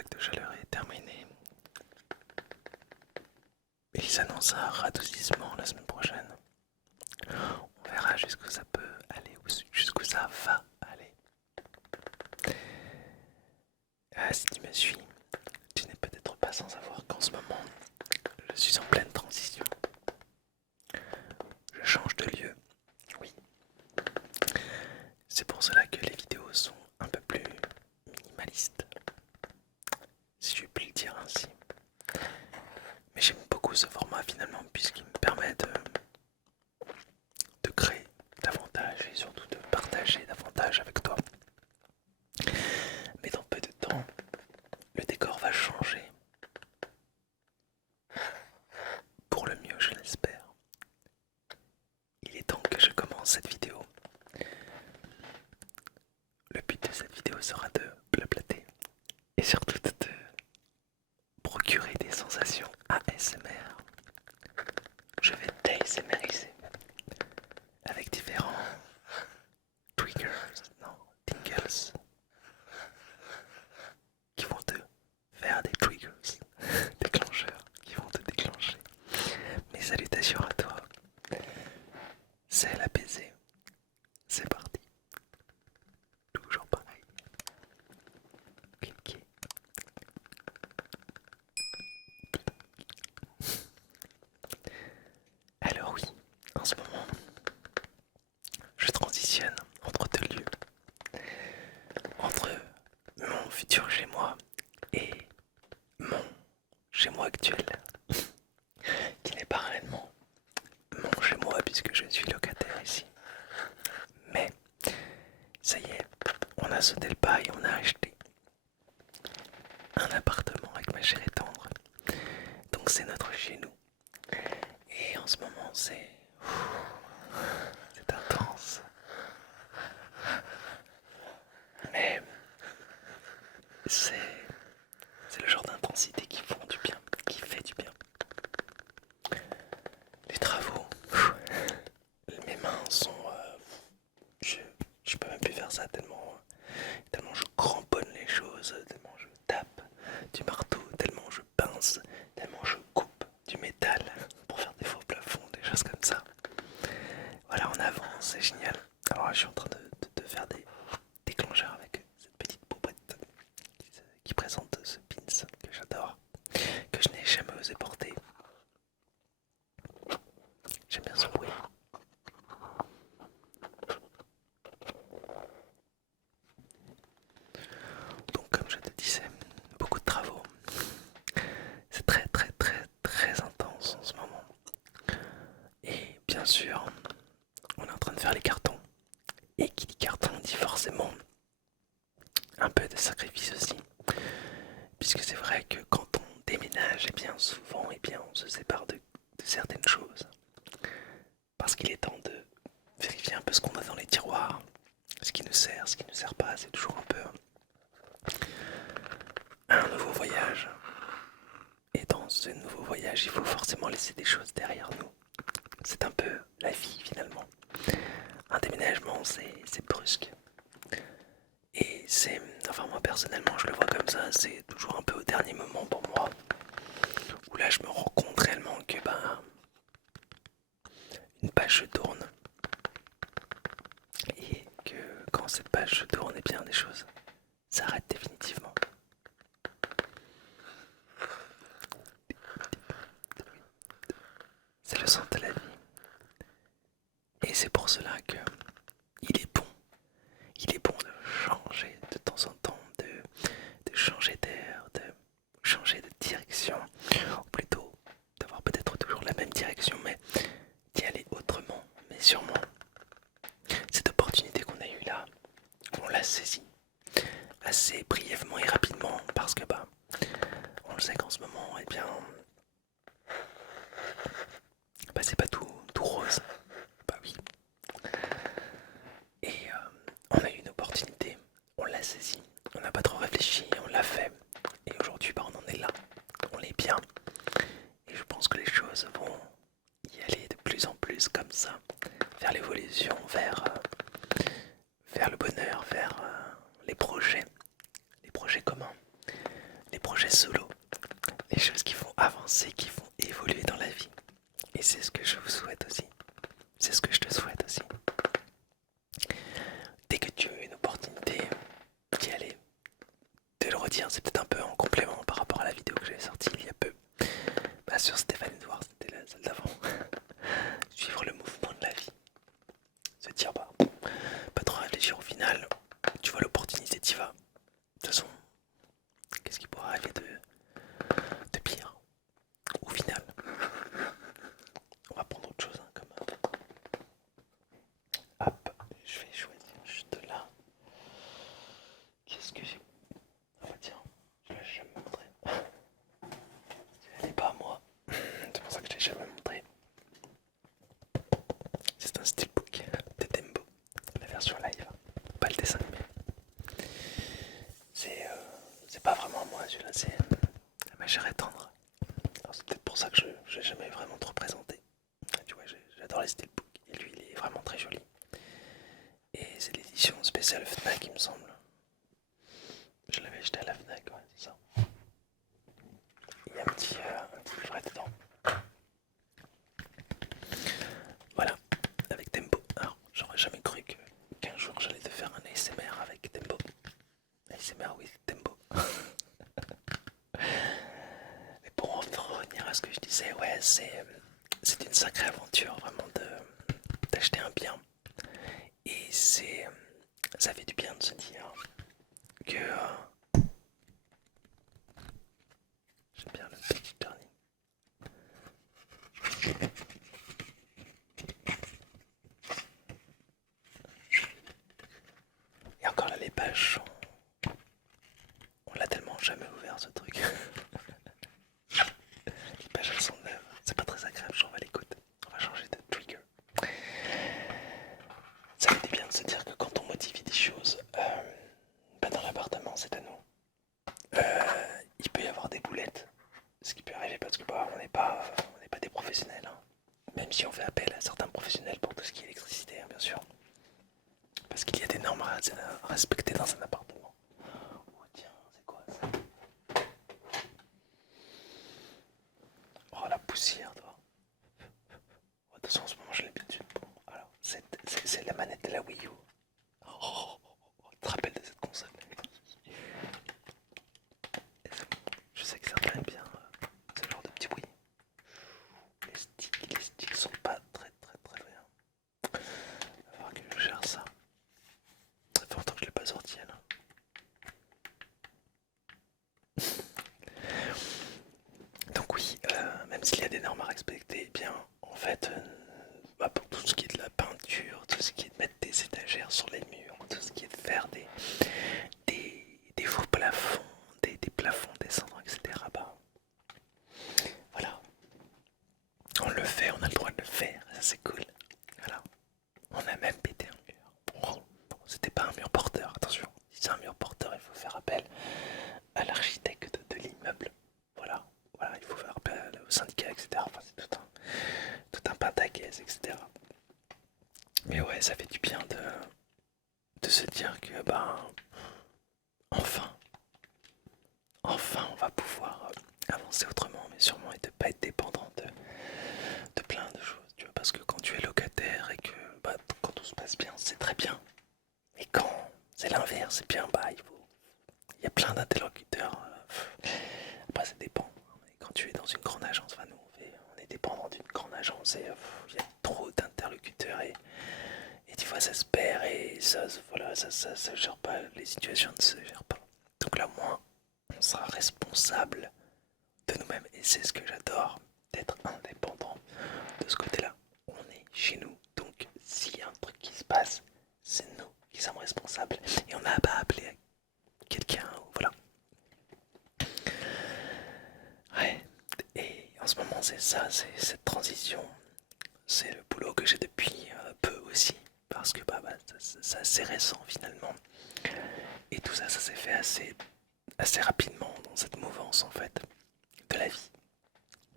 vague de chaleur est terminée. Et il s'annonce un radoucissement la semaine prochaine. On verra jusqu'où ça peut aller, ou jusqu'où ça va aller. Si tu me suis, tu n'es peut-être pas sans savoir qu'en ce moment, je suis en pleine transition. Je change de lieu, oui. C'est pour cela que les vidéos sont un peu plus minimalistes, si je puis le dire ainsi. Mais j'aime beaucoup ce format finalement, puisqu'il me permet de créer davantage et surtout de partager davantage avec toi. Mais dans peu de temps, le décor va changer. Pour le mieux, je l'espère. Il est temps que je commence cette vidéo. Le but de cette vidéo sera de blablater et surtout de te procurer des sensations ASMR. Je vais t'ASMRiser avec différents triggers, non, tingles, qui vont te faire des triggers, déclencheurs, qui vont te déclencher. Mes salutations à toi. C'est l'apaisé. C'est parti. Toujours pareil. Cliquez. Alors oui, en ce moment, je transitionne entre deux lieux. Entre mon futur chez moi et mon chez moi actuel. Qui n'est pas réellement mon chez moi puisque je suis locataire ici. Mais ça y est, on a sauté le pas et on a acheté un appartement avec ma chérie tendre. Donc c'est notre chez nous. Et en ce moment c'est intense. Mais c'est le genre d'intensité qui font du bien, qui fait du bien. Les travaux, mes mains sont... je peux même plus faire ça tellement je cramponne les choses, tellement je tape du marteau, tellement je pince, tellement je coupe du métal pour faire des faux plafonds, des choses comme ça. Voilà, on avance, c'est génial. Alors là, je suis en train de faire des déclencheurs avec cette petite boîte qui présente ce pins que j'adore, que je n'ai jamais osé porter. J'aime bien son bruit. Donc comme je te disais, beaucoup de travaux. C'est très très très très intense en ce moment. Et bien sûr, on est en train de faire les cartons. Et qui dit carton dit forcément un peu de sacrifice aussi. Puisque c'est vrai que quand on déménage, et bien souvent, et bien on se sépare de certaines choses. Parce qu'il est temps de vérifier un peu ce qu'on a dans les tiroirs. Ce qui nous sert, ce qui ne nous sert pas, c'est toujours un peu un nouveau voyage. Et dans ce nouveau voyage, il faut forcément laisser des choses derrière nous. C'est un peu la vie finalement. Un déménagement, c'est brusque. Et c'est, enfin moi personnellement je le vois comme ça, c'est toujours un peu au dernier moment pour moi. Où là je me rends compte réellement que une page se tourne. Et que quand cette page se tourne, et bien des choses s'arrêtent définitivement. C'est le sens de la vie. Et c'est pour cela que il est bon. Il est bon de changer de temps en temps, de changer d'air, de changer de direction. Ou plutôt d'avoir peut-être toujours la même direction, mais d'y aller autrement, mais sûrement. Cette opportunité qu'on a eue là, on l'a saisie assez brièvement et rapidement parce que on le sait qu'en ce moment, eh bien, c'est pas tout rose. Bah oui. Et on a eu une opportunité, on l'a saisie, on n'a pas trop réfléchi, on l'a fait. Et aujourd'hui, on en est là, on est bien. Et je pense que les choses vont y aller de plus en plus comme ça, vers l'évolution, vers le bonheur, vers les projets communs, les projets solo, les choses qui font avancer, qui font évoluer dans la vie. Et c'est ce que je vous souhaite aussi. C'est ce que je te souhaite aussi. Dès que tu as une opportunité d'y aller, de le redire, c'est peut-être un peu en complément par rapport à la vidéo que j'avais sortie il y a peu. Bah, sur Stéphane Edouard, c'était la salle d'avant. Suivre le mouvement de la vie. Se dire, bah, pas trop réfléchir au final. Tu vois l'opportunité, t'y vas. De toute façon, qu'est-ce qui pourrait arriver de pire au final? On va prendre autre chose, hein, comme... Hop, je vais choisir juste là. Qu'est-ce que j'ai? Ah bah tiens, je l'ai jamais montré. Elle n'est pas à moi. C'est pour ça que je l'ai jamais montré. C'est un steelbook de Tembo. La version live, pas le dessin animé. C'est pas vraiment moi celui-là, c'est ma chère et tendre. Alors c'est peut-être pour ça que je l'ai jamais vraiment trop présenté. Tu vois, j'adore les steelbooks et lui il est vraiment très joli. Et c'est l'édition spéciale Fnac il me semble. Je l'avais acheté à la Fnac, ouais, c'est ça. Il y a un petit livret dedans. Voilà, avec Tembo. Alors, j'aurais jamais cru qu'un jour j'allais te faire un ASMR avec Tembo. ASMR with Tembo. Mais pour en revenir à ce que je disais, ouais, c'est une sacrée aventure vraiment d'acheter un bien. Et ça fait du bien de se dire que j'aime bien le petit turning. Et encore là, les pages on l'a tellement jamais ouvert ce truc. Les pages elles sont neuves. C'est pas très agréable, j'en vais à l'écoute. On va changer de trigger. Ça fait du bien de se dire que quand on modifie des choses, dans l'appartement, c'est à nous. Il peut y avoir des boulettes. Ce qui peut arriver parce que bah, on n'est pas des professionnels. Hein. Même si on fait appel à certains professionnels pour tout ce qui est électricité, hein, bien sûr. Parce qu'il y a des normes à respecter dans un appartement. Oh tiens, c'est quoi ça? Oh la poussière, toi. Oh, de toute façon, en ce moment, je l'ai l'habitude. Bon, alors, c'est la manette de la Wii U. Oh, tu te rappelles de cette console? Je sais que certains aiment bien ce genre de petit bruit. Les sticks sont pas très bien. Il va falloir que je gère ça. Ça fait longtemps que je l'ai pas sorti là. Donc oui, même s'il y a des normes à respecter, eh bien en fait, bah, pour tout ce qui est de la peinture, tout ce qui est de mettre des étagères sur les murs, tout ce qui est de faire des faux plafonds, des plafonds descendants, etc. Bah voilà, on le fait, on a le droit de le faire, ça c'est cool. Voilà, on a même pété un mur. Bon, c'était pas un mur porteur, attention. Si c'est un mur porteur, il faut faire appel à l'architecte de l'immeuble. Voilà, il faut faire appel au syndicat, etc. Enfin, c'est tout un pataquès, etc. Mais ouais, ça fait du bien de se dire que, ben, enfin, on va pouvoir avancer autrement, mais sûrement et de pas être dépendant de plein de choses, tu vois, parce que quand tu es locataire et que, bah, quand tout se passe bien, c'est très bien. Et quand c'est l'inverse, c'est bien, bah, il y a plein d'interlocuteurs. Après, ça dépend. Et quand tu es dans une grande agence, enfin, nous, on est dépendant d'une grande agence et il y a trop d'interlocuteurs et des fois ça se perd et ça, voilà, ça se gère pas, les situations ne se gèrent pas. Donc là, au moins, on sera responsable de nous-mêmes et c'est ce que j'adore, d'être indépendant de ce côté-là. On est chez nous, donc s'il y a un truc qui se passe, c'est nous qui sommes responsables et on n'a pas à appeler quelqu'un, voilà. Ouais, et en ce moment c'est ça, c'est cette transition, c'est le boulot que j'ai depuis peu aussi, parce que bah, c'est assez récent finalement, et tout ça, ça s'est fait assez rapidement dans cette mouvance en fait de la vie.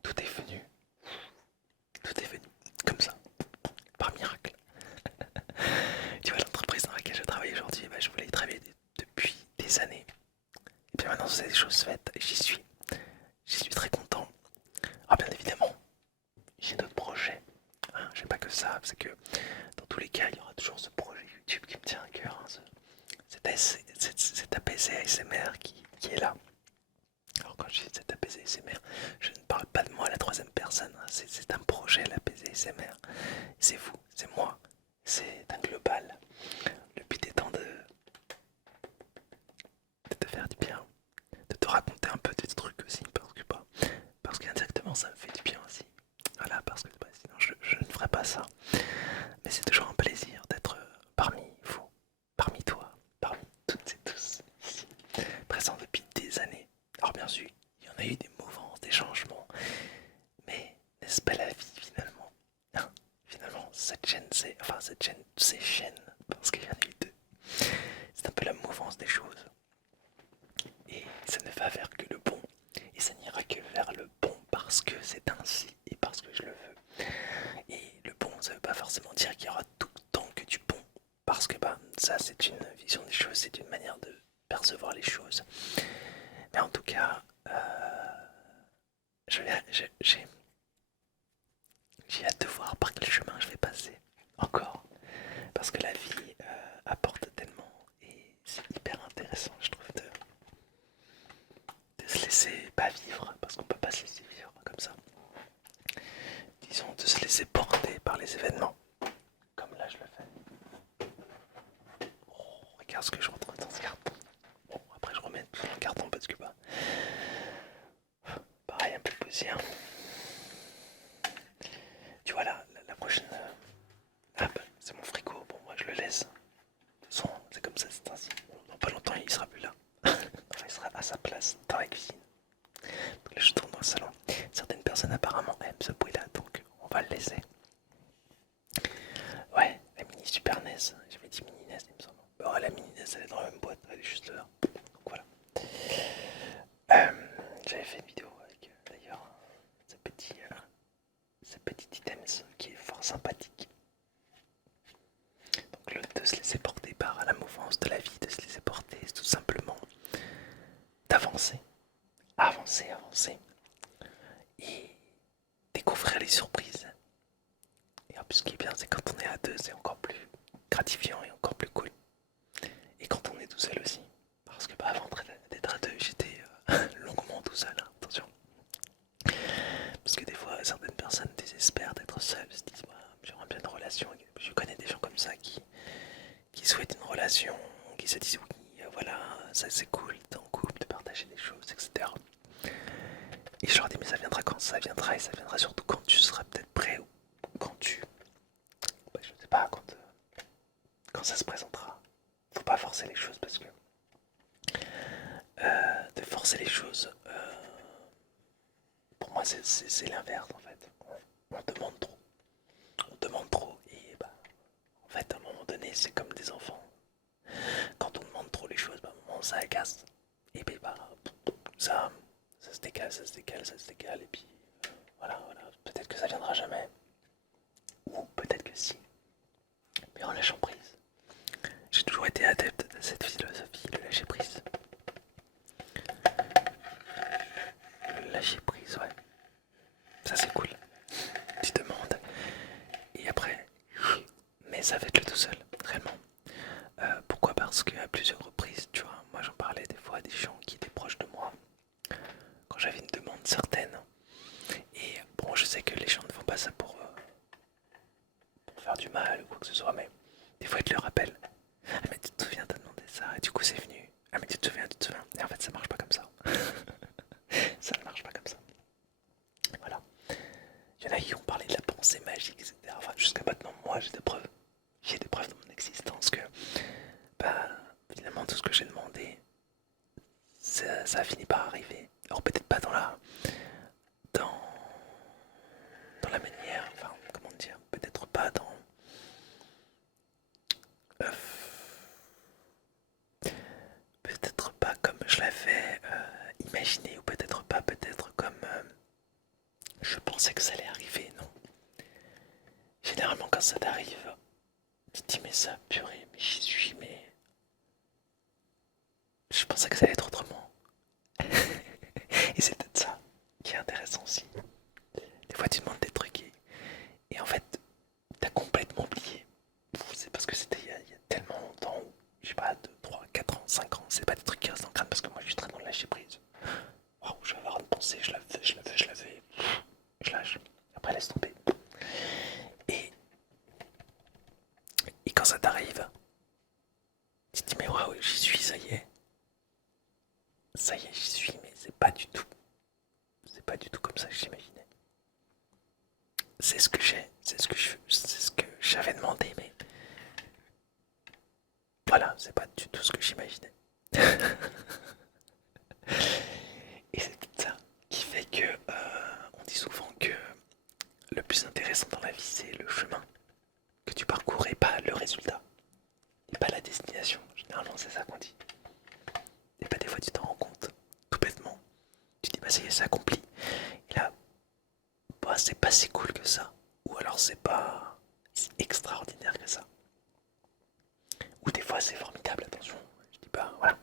Tout est venu, tout est venu comme ça, par miracle. Tu vois, l'entreprise dans laquelle je travaille aujourd'hui, bah, je voulais y travailler depuis des années. Et puis maintenant, c'est des choses faites, j'y suis. j'y suis très content. Ah bien évidemment, j'ai d'autres projets. Hein, j'ai pas que ça, parce que dans tous les cas, il y aura toujours ce projet YouTube qui me tient à cœur. Hein, cet APC ASMR qui est là. Alors quand je dis cet APC ASMR, je ne parle pas de moi à la troisième personne. Hein, c'est un projet l'APC ASMR. C'est vous, c'est moi, c'est un global. Le but étant de te faire du bien, de te raconter un peu des trucs aussi, parce qu'indirectement ça me fait du bien aussi. Voilà, parce que bah, sinon je ne ferais pas ça. Mais c'est toujours un plaisir d'être parmi vous, parmi toi, parmi toutes et tous ici, présents depuis des années. Alors bien sûr, il y en a eu des mouvances, des changements, mais n'est-ce pas la vie finalement? Hein, finalement, cette chaîne, ces chaînes, parce qu'il y en a eu deux, c'est un peu la mouvance des choses. Et ça ne va vers que le bon, et ça n'ira que vers le bon parce que c'est ainsi et parce que je le veux. Et le bon, ça ne veut pas forcément dire qu'il y aura tout le temps que du bon, parce que bah, ça c'est une vision des choses, c'est une manière de percevoir les choses. Mais en tout cas, j'ai hâte de voir par quel chemin je vais passer encore, parce que la vie apporte tellement, et c'est hyper intéressant, je trouve, de se laisser pas vivre, parce qu'on peut pas se laisser vivre comme ça. Disons, de se laisser porter par les événements, comme là je le fais. Oh, regarde ce que je retrouve dans ce carton. Bon, après je remets tout le carton parce que bah, pareil, un peu de poussière. Tu vois là, la prochaine. Ah bah, c'est mon frigo, bon, moi je le laisse. De toute façon, c'est comme ça, c'est ainsi. Bon, dans pas longtemps, il sera plus là. Enfin, il sera à sa place dans la cuisine. Donc là, je tourne dans le salon. Certaines personnes apparemment aiment ce bruit-là, donc on va le laisser. Ouais, la mini Super NES. J'avais dit mini NES, il me semble. Bah ouais, la mini NES, elle est dans la même boîte, elle est juste là. Donc voilà. Euh, J'avais fait une vidéo avec d'ailleurs ce petit items qui est fort sympathique. Donc le de se laisser porter par la mouvance de la vie, de se laisser porter, c'est tout simplement d'avancer, avancer, et découvrir les surprises. Et en plus, ce qui est bien, c'est quand on est à deux, c'est encore plus gratifiant et encore plus cool. Et quand on est tout seul aussi. Parce que bah, avant d'être à deux, j'étais longuement tout seul, hein, attention. Parce que des fois, certaines personnes désespèrent d'être seules, se disent bah, j'aimerais bien une relation. Je connais des gens comme ça qui souhaitent une relation, qui se disent oui, voilà, ça c'est cool, t'es en couple, de partager des choses, etc. Et je leur dis mais ça viendra quand ça viendra, et ça viendra surtout quand tu seras peut-être prêt, ou quand bah, je sais pas, quand ça se présentera. Faut pas forcer les choses parce que de forcer les choses, pour moi c'est l'inverse en fait. On demande trop. On demande trop et bah en fait à un moment donné c'est comme des enfants. Quand on demande trop les choses, bah, à un moment ça agace. Et puis bah ça se décale, ça se décale, ça se décale et puis voilà, voilà. Peut-être que ça viendra jamais. Ou peut-être que si. Mais en lâchant prise. J'ai toujours été adepte de cette philosophie, le lâcher prise. Le lâcher prise, ouais. Ça c'est cool. Tu demandes. Et après, mais ça fait le tout seul, réellement. Pourquoi? Parce qu'à plusieurs reprises, tu vois, moi j'en parlais des fois à des gens qui étaient proches de moi, quand j'avais une demande certaine. Et bon, je sais que les gens ne font pas ça pour faire du mal ou quoi que ce soit, mais des fois ils te le rappellent. Ah mais tu te souviens, t'as demandé ça, et du coup c'est venu. Ah mais tu te souviens, tu te souviens. Et en fait ça marche pas comme ça. Ça ne marche pas comme ça. Voilà. Il y en a qui ont parlé de la pensée magique, etc. Enfin, jusqu'à maintenant, moi j'ai des preuves. J'ai des preuves de mon existence que, bah, finalement, tout ce que j'ai demandé, ça a fini par arriver. Alors peut-être pas dans, dans la manière, enfin, comment dire, peut-être pas euh, peut-être pas comme je l'avais imaginé, ou peut-être pas, peut-être comme je pensais que ça allait arriver, non. Généralement, quand ça t'arrive, tu te dis, mais ça, purée, mais j'y suis, mais je pensais que ça allait être autrement. Et c'est peut-être ça. ça y est, j'y suis, mais c'est pas du tout. C'est pas du tout comme ça que j'imaginais. C'est ce que j'ai, c'est ce que j'avais demandé, mais voilà, c'est pas du tout ce que j'imaginais. Et c'est tout ça qui fait que on dit souvent que le plus intéressant dans la vie, c'est le chemin que tu parcours et pas le résultat. Et pas la destination. Généralement, c'est ça qu'on dit. Et pas des fois, tu t'en rends compte, tout bêtement. Tu dis, bah ça y est, c'est accompli. Et là, bah, c'est pas si cool que ça. Ou alors, c'est pas si extraordinaire que ça. Ou des fois, c'est formidable, attention. Je dis pas, voilà.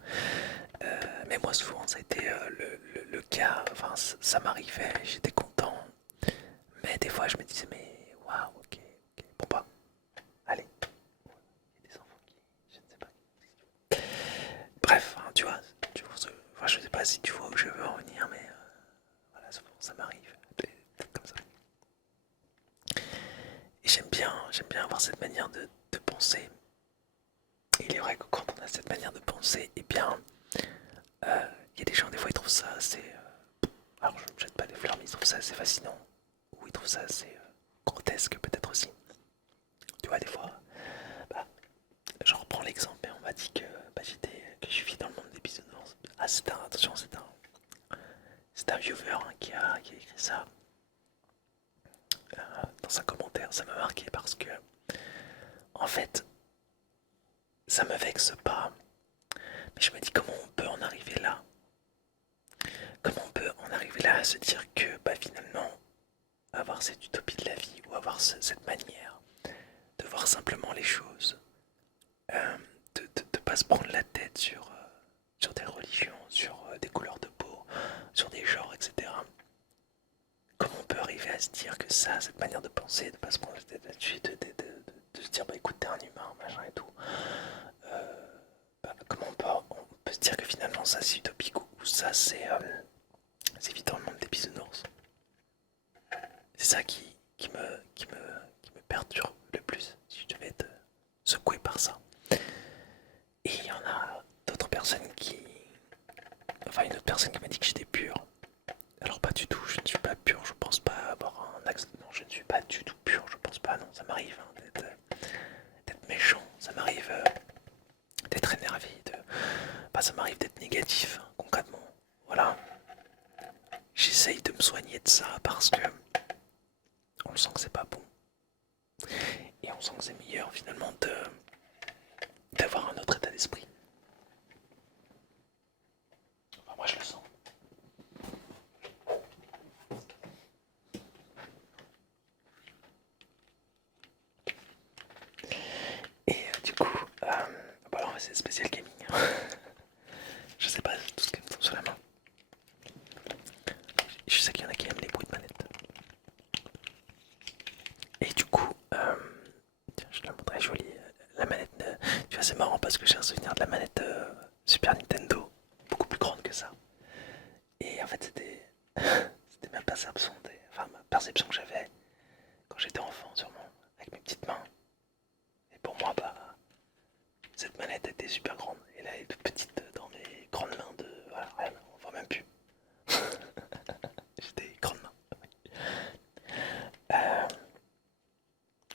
Mais moi, souvent, ça a été le cas. Enfin, ça m'arrivait, j'étais content. Mais des fois, je me disais, mais waouh, ok, ok, bon bah, allez. Il y a des enfants qui, je ne sais pas. Bref, hein, tu vois enfin, je sais pas si tu vois où je veux en venir, mais voilà, souvent ça m'arrive, peut-être comme ça. Et j'aime bien avoir cette manière de penser. Et il est vrai que quand on a cette manière de penser, eh bien, il y a des gens, des fois, ils trouvent ça assez. Alors, je ne me jette pas des fleurs, mais ils trouvent ça assez fascinant. Ou ils trouvent ça assez grotesque, peut-être aussi. Tu vois, des fois, bah, je reprends l'exemple, mais on m'a dit que, bah, que je vis dans le monde des bisounours. Ah, attention, c'est un viewer hein, qui a écrit ça dans un commentaire. Ça m'a marqué parce que, en fait, ça me vexe pas. Mais je me dis comment on peut en arriver là. Comment on peut en arriver là à se dire que, bah, finalement, avoir cette utopie de la vie ou avoir cette manière de voir simplement les choses, de ne pas se prendre la tête sur des religions, sur des couleurs de peau, sur des genres, etc. Comment on peut arriver à se dire que ça, cette manière de penser, de ne pas se prendre la tête là-dessus, de se dire bah écoute t'es un humain, machin et tout, bah, comment on peut se dire que finalement ça c'est utopique ou ça c'est vite dans le monde des bisounours. C'est ça qui me perturbe le plus, si je devais être secoué par ça. Et il y en a d'autres personnes qui... Enfin une autre personne qui m'a dit que j'étais pur. Alors pas du tout, je ne suis pas pur, je pense pas avoir un axe... Non, je ne suis pas du tout pur, je pense pas, non, ça m'arrive hein, d'être méchant, ça m'arrive d'être énervé, bah, ça m'arrive d'être négatif, hein, concrètement. Voilà, j'essaye de me soigner de ça parce que on sent que c'est pas bon. Et on sent que c'est meilleur finalement d'avoir un autre état d'esprit. Enfin, moi je le sens. Et du coup, bah alors c'est spécial gaming. Je sais pas tout ce qu'elles me tombe sous la main. Je sais qu'il y en a qui aiment les bruits de manette. Et du coup, tiens, je te la montrerai jolie. La manette, tu vois, c'est marrant parce que j'ai un souvenir de la manette Super Nintendo, beaucoup plus grande que ça. Et en fait, c'était ma perception, enfin ma perception que j'avais quand j'étais enfant, sûrement, avec mes petites mains. Et pour moi, bah, cette manette était super grande. Et là, elle est toute petite dans mes grandes mains de. Voilà, rien, on voit même plus. J'ai des grandes mains. Euh,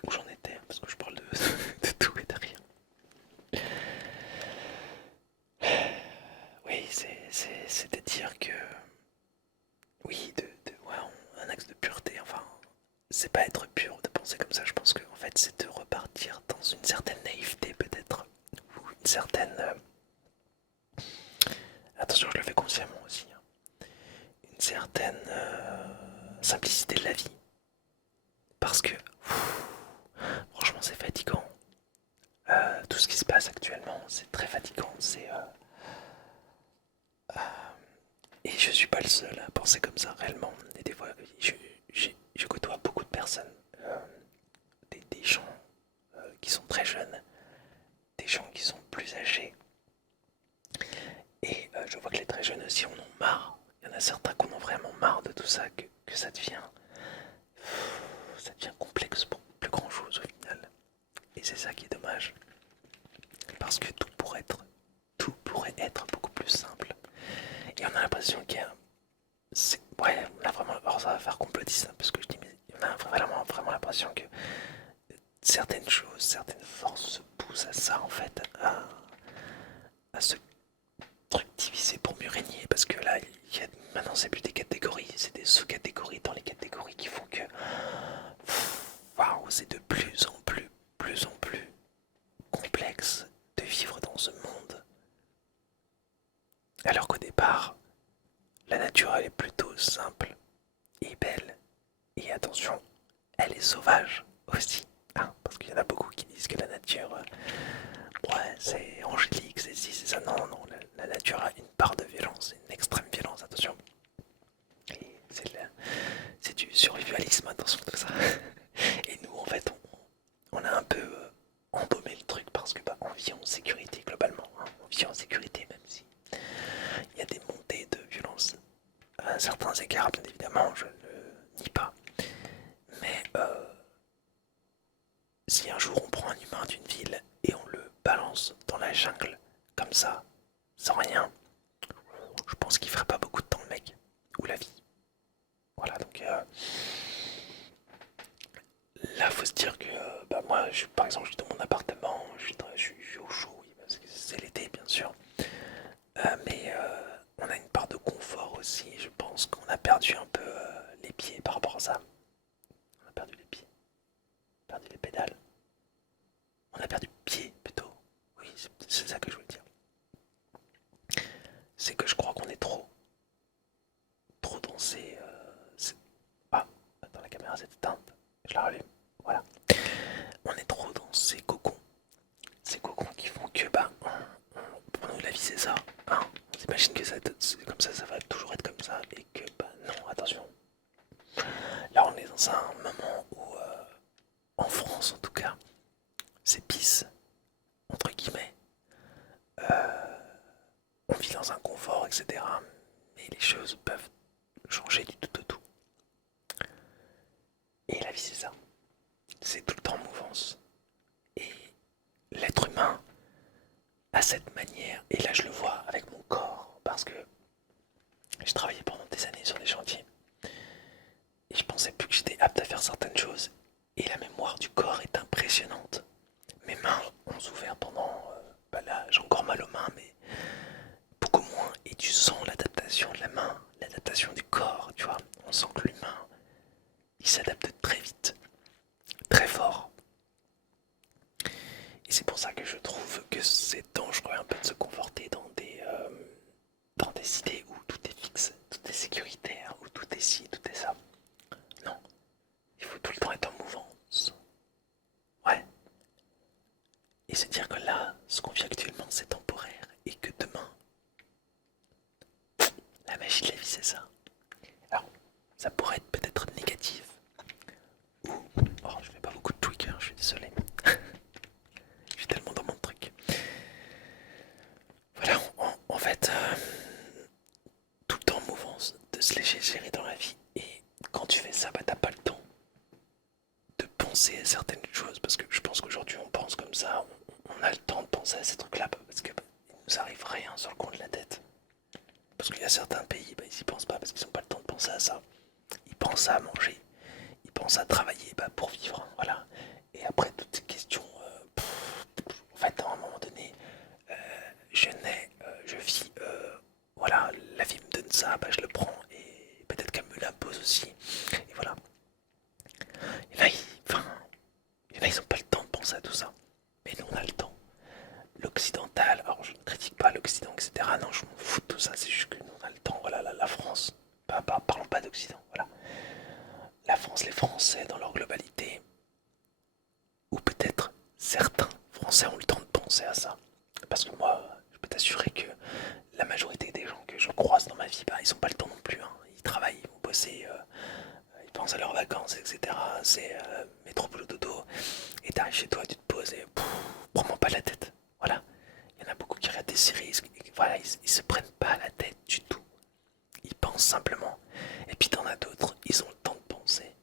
où j'en étais, parce que je parle de tout et de rien. Oui, c'est de dire que. Oui, ouais, un axe de pureté, enfin. C'est pas être pur de penser comme ça, je pense que en fait c'est de repartir dans une certaine naïveté peut-être, ou une certaine... attention, je le fais consciemment aussi, hein. Une certaine simplicité de la vie. Parce que, franchement c'est fatigant. Tout ce qui se passe actuellement, c'est très fatigant, et je suis pas le seul à penser comme ça réellement. Et des fois, je côtoie beaucoup de personnes, des gens qui sont très jeunes, des gens qui sont plus âgés. Et je vois que les très jeunes aussi en ont marre. Il y en a certains qui en ont vraiment marre de tout ça, que ça devient complexe pour plus grand chose au final. Et c'est ça qui est dommage. Parce que tout pourrait être beaucoup plus simple. Et on l'impression qu'il y a... Ouais, on a vraiment... Alors ça va faire complotiste, hein, parce que je dis, mais on a vraiment l'impression que certaines choses, certaines forces se poussent à ça, en fait, à se truc divisé pour mieux régner, parce que là, maintenant c'est plus des catégories, c'est des sous-catégories dans les catégories qui font que, waouh, c'est de plus en plus complexe de vivre dans ce monde. Alors qu'au départ, la nature elle est plutôt simple et belle, et attention, elle est sauvage aussi, hein, parce qu'il y en a beaucoup qui disent que la nature, ouais, c'est angélique, c'est ci, c'est ça. Non, non, la nature a une part de violence, une extrême violence, attention. Et c'est du survivalisme, attention, tout ça. Et nous, en fait, on a un peu embaumé le truc parce que bah, on vit en sécurité globalement. Hein. On vit en sécurité, même si il y a des montées de violence à certains égards, bien évidemment, je ne nie pas. Mais si un jour on prend un humain d'une ville et on le balance dans la jungle, comme ça, sans rien, je pense qu'il ferait pas beaucoup de temps le mec, ou la vie. Voilà, donc là faut se dire que bah, moi, par exemple, je suis dans mon appartement, je suis au chaud, oui, parce que c'est l'été bien sûr, mais on a une part de confort aussi, je pense qu'on a perdu un peu les pieds par rapport à ça. On a perdu les pieds, on a perdu les pédales, on a perdu pied plutôt, oui, c'est ça que je veux dire. C'est que je crois qu'on est trop dans Ah, attends, la caméra s'est éteinte, je la rallume, voilà. On est trop dans ces cocons qui font que, bah, pour nous la vie c'est ça, hein. On s'imagine que c'est comme ça va toujours être comme ça, et que, bah non, attention. Là on est dans un moment où, en France en tout cas, c'est pisse, entre guillemets. On vit dans un confort, etc. Mais les choses peuvent changer du tout au tout. Et la vie c'est ça. C'est tout le temps en mouvance. Et l'être humain a cette manière, et là je le vois avec mon corps, parce que j'ai travaillé pendant des années sur des chantiers, et je pensais plus que j'étais apte à faire certaines choses, et la mémoire du corps est impressionnante. Mes mains ont souffert pendant... bah là j'ai encore mal aux mains, mais beaucoup moins, et tu sens l'adaptation de la main, l'adaptation du corps, tu vois, on sent que l'humain, il s'adapte très vite, très fort. Et c'est pour ça que je trouve que c'est dangereux un peu de se conforter dans des idées où tout est fixe, tout est sécuritaire, où tout est ci, tout est ça. Non, il faut tout le temps être en mouvance. Ouais. Et se dire que là, ce qu'on vit actuellement, c'est temporaire et que demain, la magie de la vie, c'est ça. Alors, ça pourrait être peut-être négatif. Ou, oh, je fais pas beaucoup de tweaks, hein, je suis désolé. Je suis tellement dans mon truc. Voilà, en fait, tout le temps en mouvance, de se laisser gérer dans la vie. Et quand tu fais ça, bah t'as pas le temps de penser à certaines choses. Parce que je pense qu'aujourd'hui on pense comme ça, on a le temps de penser à ces trucs-là. Parce que bah, il nous arrive rien sur le coin de la tête. Parce qu'il y a certains pays, bah, ils y pensent pas parce qu'ils n'ont pas le temps de penser à ça. Ils pensent à manger, ils pensent à travailler bah, pour vivre, hein, voilà. Et après toutes ces questions, en fait, à un moment donné, je nais, je vis, voilà, la vie me donne ça, bah, je le prends et peut-être qu'elle me l'impose aussi. Et voilà. Et là, il y en a, ils n'ont pas le temps de penser à tout ça. Mais nous, on a le temps. L'occidental, alors je ne critique pas l'Occident, etc. Non, je m'en fous de tout ça, c'est juste que nous, on a le temps. Voilà, la France, parlons pas d'Occident, voilà. La France, les Français dans leur globalité, ou peut-être certains Français ont le temps de penser à ça. Parce que moi, je peux t'assurer que la majorité des gens que je croise dans ma vie, bah, ils n'ont pas le temps non plus. Hein. Ils travaillent, ils vont bosser, ils pensent à leurs vacances, etc. C'est métro, boulot, dodo. Et t'arrives chez toi, tu te poses et prends-moi pas la tête. Voilà. Il y en a beaucoup qui regardent des séries, voilà, ils se prennent pas la tête du tout. Ils pensent simplement. Et puis t'en as d'autres, ils ont le temps de penser.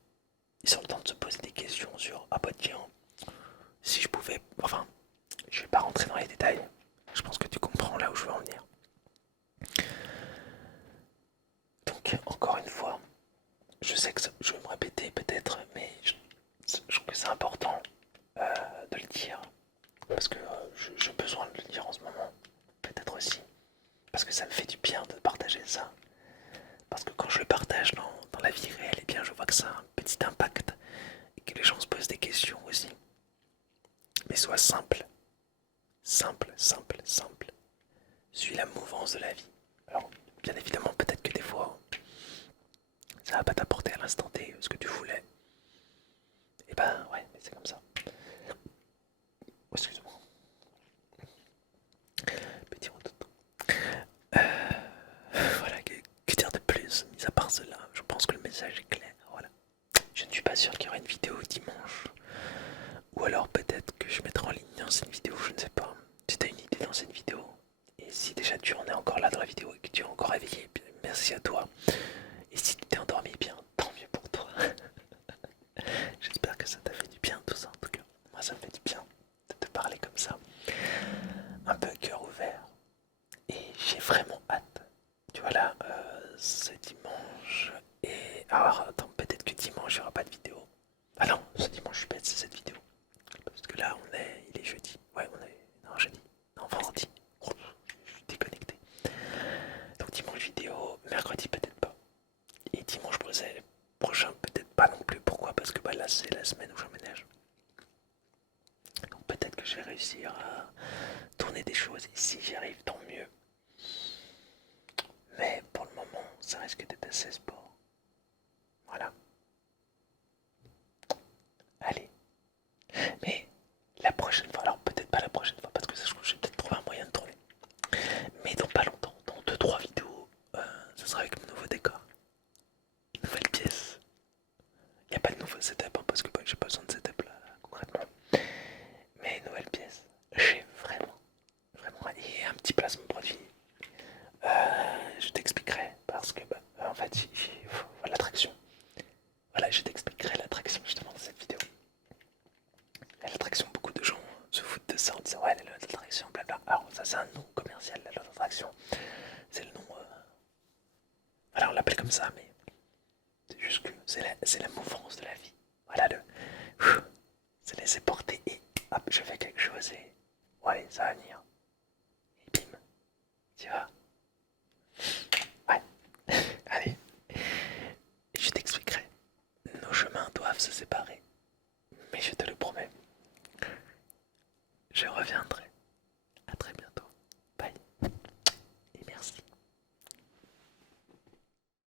Ils ont le temps de se poser des questions sur ah bah tiens, si je pouvais. Enfin, je vais pas rentrer dans les détails. Je pense que tu comprends là où je veux en venir. encore une fois, je sais que je vais me répéter peut-être, mais je trouve que c'est important de le dire. Parce que j'ai besoin de le dire en ce moment. Peut-être aussi. Parce que ça me fait du bien de partager ça. Parce que quand je le partage dans la vie réelle, eh bien je vois que ça a un petit impact. Et que les gens se posent des questions aussi. Mais sois simple. Simple, simple, simple. Suis la mouvance de la vie. Alors, bien évidemment, peut-être que des fois, ça va pas t'apporter à l'instant T ce que tu voulais. Et ben ouais, mais c'est comme ça. Oh, excuse-moi. Petit rototo. Voilà, que dire de plus, mis à part cela, je pense que le message est clair. Voilà. Je ne suis pas sûr qu'il y aura une vidéo dimanche. Ou alors peut-être que je mettrai en ligne une ancienne vidéo, je ne sais pas. Si tu as une idée dans cette vidéo, et si déjà tu en es encore là dans la vidéo et que tu es encore réveillé, merci à toi. Et si tu t'es endormi, bien tant mieux pour toi. J'espère que ça t'a fait du bien tout ça en tout cas. Moi ça me fait du bien de te parler comme ça. Un peu cœur ouvert. Et j'ai vraiment hâte. Tu vois là, c'est dimanche. Et alors attends, peut-être que dimanche il n'y aura pas de vidéo. Ah non, ce dimanche je suis bête, c'est cette vidéo. Parce que là il est jeudi. Ouais, non, jeudi. Non, vendredi. Oh, je suis déconnecté. Donc dimanche vidéo, mercredi peut-être pas. Et dimanche prochain peut-être pas non plus. Pourquoi? Parce que bah, là c'est la semaine où j'emménage. Donc peut-être que je vais réussir à tourner des choses. Et si j'y arrive, tant mieux. Mais pour le moment, ça risque d'être assez sport. Voilà. Allez. Mais la prochaine fois, alors peut-être pas la prochaine fois, parce que ça, je vais peut-être trouver un moyen de tourner. Mais dans pas longtemps, dans deux trois vidéos, ce sera avec mon nouveau décor. Nouvelle pièce. Il n'y a pas de nouveau setup, hein, parce que j'ai pas besoin de setup là, concrètement. Mais nouvelle pièce. J'ai vraiment, vraiment, et un petit placement produit. Je t'expliquerai, parce que, bah, en fait, l'attraction. Voilà, je t'expliquerai l'attraction justement dans cette vidéo. L'attraction, beaucoup de gens se foutent de ça en disant ouais, l'attraction, blabla. Alors, ça, c'est un nom commercial, l'attraction. C'est le nom. Voilà, on l'appelle comme ça, mais c'est juste que c'est la mouvance de la vie. Voilà, se laisser porter et hop, je fais quelque chose et ouais, ça va venir. Et bim, tu vois.